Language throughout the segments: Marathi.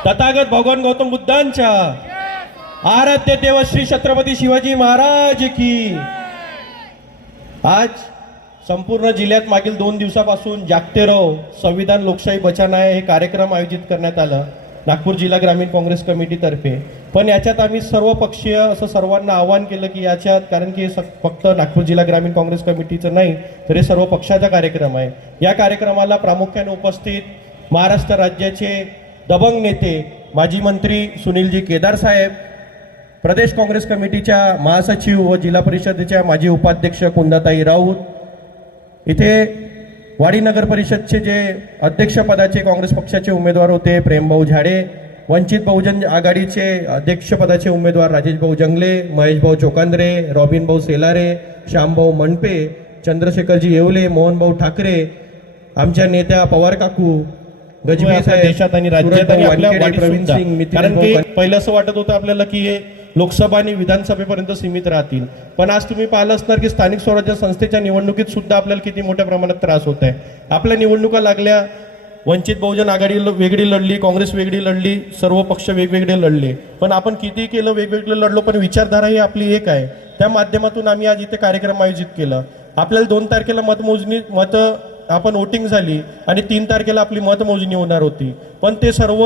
तथागत भगवान गौतम बुद्धांच्या, आराध्य देव श्री छत्रपती शिवाजी महाराज की। आज संपूर्ण जिल्ह्यात मागील 2 दिवसापासून जागते रहो संविधान लोकशाही बचाना हे कार्यक्रम आयोजित करण्यात आला नागपूर जिल्हा ग्रामीण काँग्रेस कमिटीतर्फे। पण याच्यात आम्ही सर्व पक्षीय असं सर्वांना आवाहन केलं की याच्यात, कारण की फक्त नागपूर जिल्हा ग्रामीण काँग्रेस कमिटीचं नाही तर हे सर्व पक्षाचा कार्यक्रम आहे। या कार्यक्रमाला प्रामुख्याने उपस्थित महाराष्ट्र राज्याचे दबंग नेते माजी मंत्री सुनीलजी केदार साहेब, प्रदेश काँग्रेस कमिटीच्या महासचिव व जिल्हा परिषदेच्या माजी उपाध्यक्ष कुंदाताई राऊत, इथे वाडी नगर परिषदचे जे अध्यक्षपदाचे काँग्रेस पक्षाचे उमेदवार होते प्रेमभाऊ झाडे, वंचित बहुजन आघाडीचे अध्यक्षपदाचे उमेदवार राजेशभाऊ जंगले, महेशभाऊ चोकांद्रे, रॉबिनभाऊ सेलारे, श्यामभाऊ मनपे, चंद्रशेखरजी येवले, मोहनभाऊ ठाकरे, आमच्या नेत्या पवार काकू, गजबीज देशात आणि राज्यात आणि आपल्या प्रवीण सिंग, कारण की पहिलं असं वाटत होतं आपल्याला की हे लोकसभा आणि विधानसभेपर्यंत सीमित राहतील, पण आज तुम्ही पाहिलं असणार की स्थानिक स्वराज्य संस्थेच्या निवडणुकीत सुद्धा आपल्याला किती मोठ्या प्रमाणात त्रास होत आहे। आपल्या निवडणुका लागल्या, वंचित बहुजन आघाडी वेगळी लढली, काँग्रेस वेगळी लढली, सर्व पक्ष वेगवेगळे लढले, पण आपण किती केलं वेगवेगळे लढलो पण विचारधारा ही आपली एक आहे। त्या माध्यमातून आम्ही आज इथे कार्यक्रम आयोजित केला। आपल्याला 2 तारखेला मत आपण वोटिंग झाली आणि 3 तारखेला आपली मतमोजणी होणार होती, पण ते सर्व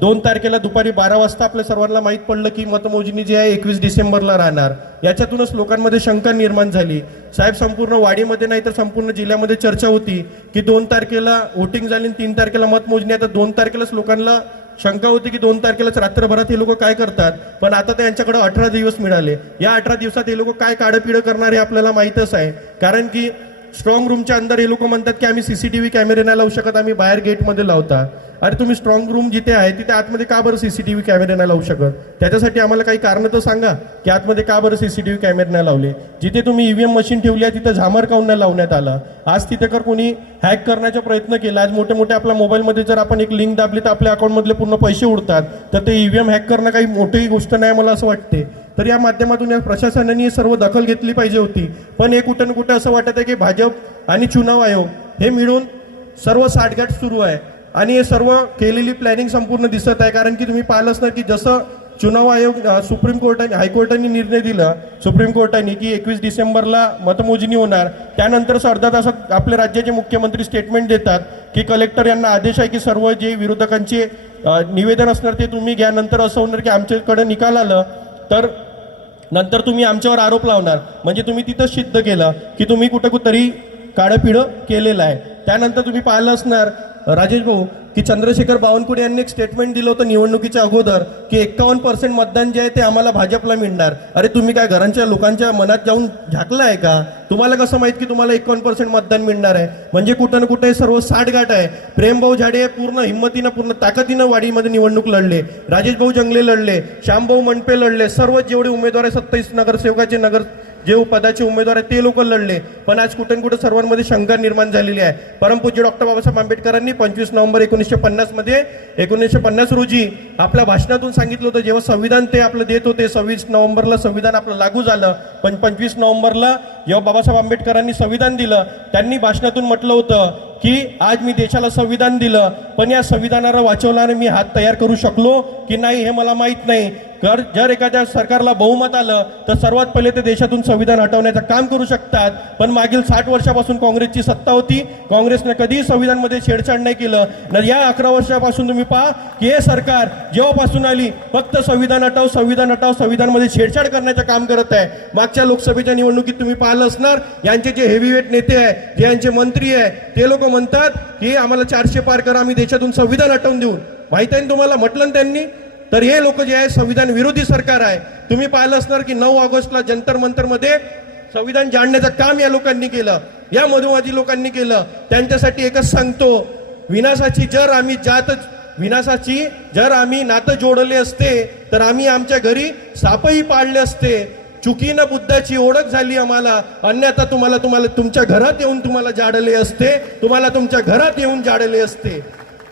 2 तारखेला दुपारी 12 वाजता आपल्या सर्वांना माहीत पडलं की मतमोजणी जी आहे 21 डिसेंबरला राहणार। याच्यातूनच लोकांमध्ये शंका निर्माण झाली। साहेब, संपूर्ण वाडीमध्ये नाही तर संपूर्ण जिल्ह्यामध्ये चर्चा होती की 2 तारखेला वोटिंग झाली आणि 3 तारखेला मतमोजणी, आता 2 तारखेलाच लोकांना शंका होती की 2 तारखेलाच रात्रभरात हे लोक काय करतात, पण आता त्यांच्याकडे 18 दिवस मिळाले। या 18 दिवसात हे लोक काय काडपिड करणार हे आपल्याला माहीतच आहे, कारण की स्ट्रॉंग रूमच्या अंदर हे लोक म्हणतात की आम्ही सीसीटीव्ही कॅमेरे नाही लावू शकत, आम्ही बाहेर गेटमध्ये लावता। अरे तुम्ही स्ट्रॉंग रूम जिथे आहे तिथे आतमध्ये का बरं सीसीटीव्ही कॅमेरे नाही लावू शकत? त्याच्यासाठी आम्हाला काही कारण तर सांगा की आतमध्ये का बरं सीसीटीव्ही कॅमेरे नाही लावले? जिथे तुम्ही ईव्हीएम मशीन ठेवली आहे तिथे झामर काऊन नाही लावण्यात आला? आज तिथे कर कोणी हॅक करण्याचा प्रयत्न केला, आज मोठे मोठे आपल्या मोबाईलमध्ये जर आपण एक लिंक दाबली तर आपल्या अकाउंटमधले पूर्ण पैसे उडतात, तर ते ईव्हीएम हॅक करणं काही मोठी गोष्ट नाही मला असं वाटते। तर या माध्यमातून या प्रशासनाने सर्व दखल घेतली पाहिजे होती, पण हे कुठं ना कुठं असं वाटत आहे की भाजप आणि चुनाव आयोग हे मिळून सर्व साठगाठ सुरू आहे आणि हे सर्व केलेली प्लॅनिंग संपूर्ण दिसत आहे। कारण की तुम्ही पाहिलंच ना की जसं चुनाव आयोग सुप्रीम कोर्टाने हायकोर्टाने निर्णय दिला सुप्रीम कोर्टाने की 21 डिसेंबरला मतमोजणी होणार, त्यानंतर अर्धा तासात आपल्या राज्याचे मुख्यमंत्री स्टेटमेंट देतात की कलेक्टर यांना आदेश आहे की सर्व जे विरोधकांचे निवेदन असणार ते तुम्ही घ्या, नंतर असं होणार की आमच्याकडे निकाल आलं तर नंतर तुम्ही आमच्यावर आरोप लावणार, म्हणजे तुम्ही तिथं सिद्ध केलं की तुम्ही कुठंतरी काळपिढं केलेलं आहे। त्यानंतर तुम्ही पाहिलं असणार राजेश भाऊ की चंद्रशेखर बावनकुळे यांनी एक स्टेटमेंट दिलं होतं निवडणुकीच्या अगोदर की 51% मतदान जे आहे ते आम्हाला भाजपला मिळणार। अरे तुम्ही काय घरांच्या लोकांच्या मनात जाऊन झाकलं आहे का? तुम्हाला कसं माहित की तुम्हाला 51% मतदान मिळणार आहे? म्हणजे कुठं ना कुठे सर्व साठगाठ आहे। प्रेमभाऊ झाडे पूर्ण हिंमतीनं पूर्ण ताकदीनं वाडीमध्ये निवडणूक लढले, राजेशभाऊ जंगले लढले, श्यामभाऊ मनपे लढले, सर्व जेवढे उमेदवार आहे 27 नगरसेवकाचे जे पदाचे उमेदवार आहेत ते लोक लढले, पण आज कुठे कुठे सर्वांमध्ये शंका निर्माण झालेली आहे। परमपूज्य डॉक्टर बाबासाहेब आंबेडकरांनी 25 नोव्हेंबर 1950 रोजी आपल्या भाषणातून सांगितलं होतं, जेव्हा संविधान ते आपलं देत होते 26 नोव्हेंबरला संविधान आपलं लागू झालं, पण 25 नोव्हेंबरला जेव्हा बाबासाहेब आंबेडकरांनी संविधान दिलं त्यांनी भाषणातून म्हटलं होतं की आज मी देशाला संविधान दिलं, पण या संविधानाला वाचवणारे मी हात तयार करू शकलो की नाही हे मला माहीत नाही। जर एखाद्या सरकारला बहुमत आलं तर सर्वात पहिले ते देशातून संविधान हटवण्याचं काम करू शकतात, पण मागील 60 वर्षापासून काँग्रेसची सत्ता होती, काँग्रेसने कधीही संविधानमध्ये छेडछाड नाही केलं ना। या 11 वर्षापासून तुम्ही पहा की हे सरकार जेव्हापासून आली फक्त संविधान हटाव संविधानमध्ये छेडछाड करण्याचं काम करत आहे। मागच्या लोकसभेच्या निवडणुकीत तुम्ही पाहिलं असणार यांचे जे हेवीवेट नेते आहे, जे यांचे मंत्री आहे, ते लोक म्हणतात की आम्हाला 400 पार करा, आम्ही देशातून संविधान हटवून देऊ। माहित आहे तुम्हाला म्हटलं त्यांनी, तर हे लोक जे आहे संविधान विरोधी सरकार आहे। तुम्ही पाहिलं असणार की 9 ऑगस्टला जंतर मंतरमध्ये संविधान जाणण्याचं काम या लोकांनी केलं, या मधुवादी लोकांनी केलं। त्यांच्यासाठी एकच सांगतो, विनाशाची जर आम्ही नातं जोडले असते तर आम्ही आमच्या घरी सापही पाळले असते। चुकीनं बुद्धाची ओळख झाली आम्हाला, अन्यथा तुम्हाला तुमच्या घरात येऊन तुम्हाला जाडले असते,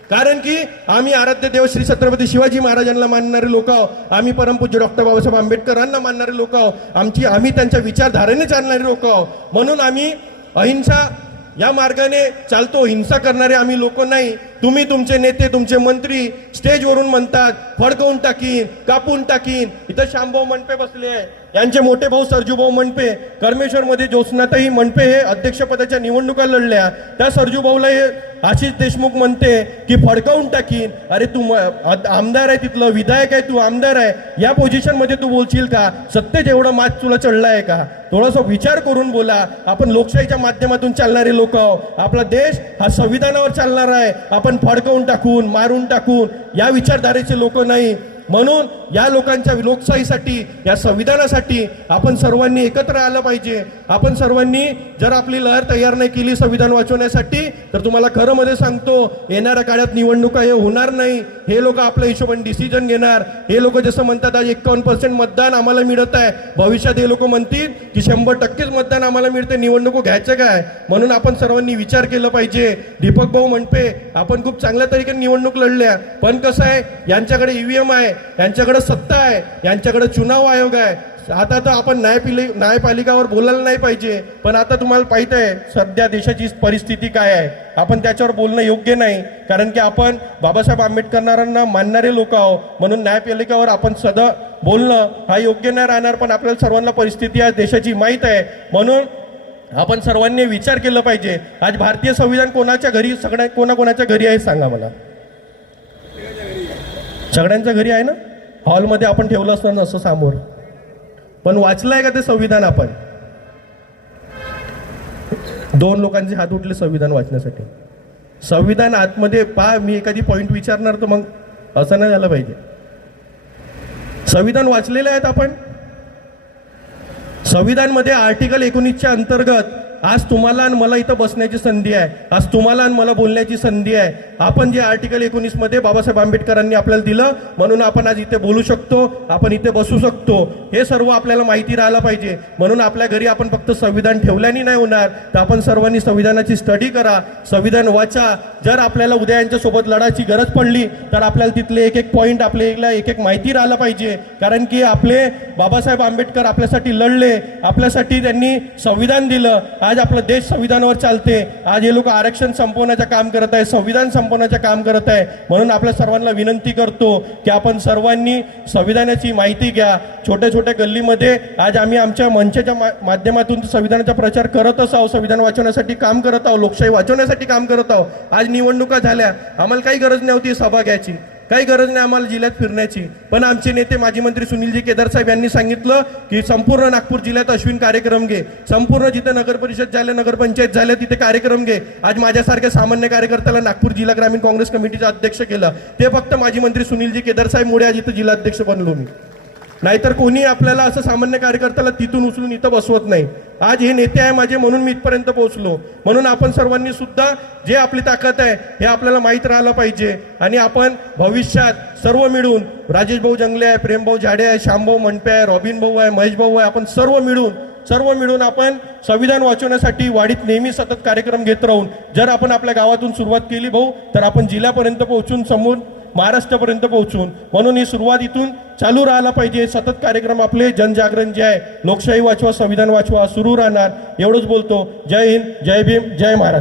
कारण की आम्ही आराध्य देव श्री छत्रपती शिवाजी महाराजांना मानणारे लोक आहोत, आम्ही परमपूज्य डॉक्टर बाबासाहेब आंबेडकरांना मानणारे लोक आहोत, आम्ही त्यांच्या विचारधारेने चालणारे लोक आहोत। म्हणून आम्ही अहिंसा या मार्गाने चालतो, हिंसा करणारे आम्ही लोक नाही. तुम्ही तुमचे नेते तुमचे मंत्री स्टेजवरून म्हणतात फडकवून टाकीन कापून टाकीन. इथं श्यामभाऊ मनपे बसले आहे, यांचे मोठे भाऊ सरजूभाऊ मनपे, कर्मेश्वरमध्ये ज्योत्स्नाताई मनपे हे अध्यक्षपदाच्या निवडणुका लढल्या. त्या सरजूभाऊला हे आशिष देशमुख म्हणते की फडकावून टाकीन. अरे तू आमदार आहे, तिथलं विधायक आहे, तू आमदार आहे, या पोझिशन मध्ये तू बोलशील का? सत्तेत एवढं मात तुला चढला आहे का? थोडासा विचार करून बोला. आपण लोकशाहीच्या माध्यमातून चालणारे लोक आहोत. आपला देश हा संविधानावर चालणार आहे. आपण फडकवून टाकून मारून टाकून या विचारधारेचे लोक नाही. म्हणून या लोकांच्या लोकशाहीसाठी या संविधानासाठी आपण सर्वांनी एकत्र आलं पाहिजे. आपण सर्वांनी जर आपली लहर तयार नाही केली संविधान वाचवण्यासाठी तर तुम्हाला खरं मध्ये सांगतो येणाऱ्या काळात निवडणुका हे होणार नाही. हे लोक आपल्या हिशोबाने डिसिजन घेणार. हे लोक जसं म्हणतात आज 51% मतदान आम्हाला मिळत आहे, भविष्यात हे लोक म्हणतील की 100% मतदान आम्हाला मिळते, निवडणूक घ्यायचं काय? म्हणून आपण सर्वांनी विचार केला पाहिजे. दीपक भाऊ मनपे आपण खूप चांगल्या तरीके निवडणूक लढल्या, पण कसं आहे यांच्याकडे ईव्हीएम आहे, यांच्याकडे सत्ता आहे, यांच्याकडे चुनाव आयोग आहे. आता तर आपण न्यायपालिकावर बोलायला नाही पाहिजे, पण आता तुम्हाला माहित आहे सध्या देशाची परिस्थिती काय आहे. आपण त्याच्यावर बोलणं योग्य नाही, कारण की आपण बाबासाहेब आंबेडकरांना मानणारे लोक आहोत. म्हणून न्यायपालिकावर आपण सदा बोलणं हा योग्य नाही राहणार. पण आपल्याला सर्वांना परिस्थिती आज देशाची माहीत आहे, म्हणून आपण सर्वांनी विचार केला पाहिजे. आज भारतीय संविधान कोणाच्या घरी, कोणाकोणाच्या घरी आहे सांगा मला? सगळ्यांच्या घरी आहे ना? हॉलमध्ये आपण ठेवलं असतं असं समोर, पण वाचलंय का ते संविधान? आपण 2 लोकांचे हात उठले संविधान वाचण्यासाठी. संविधान आतमध्ये मी एखादी पॉइंट विचारणार तर मग असं नाही झालं पाहिजे. संविधान वाचलेले आहेत आपण. संविधानमध्ये आर्टिकल 19च्या अंतर्गत आज तुम्हाला आणि मला इथं बसण्याची संधी आहे, आज तुम्हाला आणि मला बोलण्याची संधी आहे. आपण जे आर्टिकल 19 मध्ये बाबासाहेब आंबेडकरांनी आपल्याला दिलं म्हणून आपण आज इथे बोलू शकतो, आपण इथे बसू शकतो. हे सर्व आपल्याला माहिती राहायला पाहिजे. म्हणून आपल्या घरी आपण फक्त संविधान ठेवल्याने नाही होणार, तर आपण सर्वांनी संविधानाची स्टडी करा, संविधान वाचा. जर आपल्याला उद्या यांच्या सोबत लढायची गरज पडली तर आपल्याला तिथले एक पॉईंट आपल्याला एक माहिती राहायला पाहिजे. कारण की आपले बाबासाहेब आंबेडकर आपल्यासाठी लढले, आपल्यासाठी त्यांनी संविधान दिलं. आज आपला देश संविधानावर चालते. आज हे लोक आरक्षण संपवण्याचं काम करत आहे, संविधान संपवण्याचं काम करत आहे. म्हणून आपल्या सर्वांना विनंती करतो की आपण सर्वांनी संविधानाची माहिती घ्या. छोट्या छोट्या गल्लीमध्ये आज आम्ही आमच्या मंचाच्या माध्यमातून संविधानाचा प्रचार करतच आहोत, संविधान वाचवण्यासाठी काम करत आहोत, लोकशाही वाचवण्यासाठी काम करत आहोत. आज निवडणुका झाल्या, आम्हाला काही गरज नव्हती सभा घ्यायची, काही गरज नाही आम्हाला जिल्ह्यात फिरण्याची. पण आमचे नेते माजी मंत्री सुनीलजी केदार साहेब यांनी सांगितलं की संपूर्ण नागपूर जिल्ह्यात अश्विन कार्यक्रम घे, संपूर्ण जिथे नगर परिषद झाल्या नगरपंचायत झाल्या तिथे कार्यक्रम घे. आज माझ्यासारख्या सामान्य कार्यकर्त्याला नागपूर जिल्हा ग्रामीण काँग्रेस कमिटीचा अध्यक्ष केलं, ते फक्त माजी मंत्री सुनीलजी केदार साहेब मुळे आज इथं जिल्हाध्यक्ष बनलो मी. नाहीतर कोणी आपल्याला असं सामान्य कार्यकर्त्याला तिथून उचलून इथं बसवत नाही. आज हे नेते आहे माझे म्हणून मी इथपर्यंत पोहोचलो. म्हणून आपण सर्वांनी सुद्धा जे आपली ताकद आहे हे आपल्याला माहीत राहायला पाहिजे. आणि आपण भविष्यात सर्व मिळून, राजेश भाऊ जंगले आहे, प्रेमभाऊ झाडे आहे, श्यामभाऊ मनपे आहे, रॉबिन भाऊ आहे, महेश भाऊ आहे, आपण सर्व मिळून आपण संविधान वाचवण्यासाठी वाढीत नेहमी सतत कार्यक्रम घेत राहून जर आपण आपल्या गावातून सुरुवात केली भाऊ तर आपण जिल्ह्यापर्यंत पोहोचून समोर महाराष्ट्रापर्यंत पोहोचून. म्हणून ही सुरुवात इथून चालू राहायला पाहिजे. सतत कार्यक्रम आपले जनजागरण जे आहे, लोकशाही वाचवा संविधान वाचवा सुरू राहणार. एवढंच बोलतो. जय हिंद, जय भीम, जय महाराष्ट्र.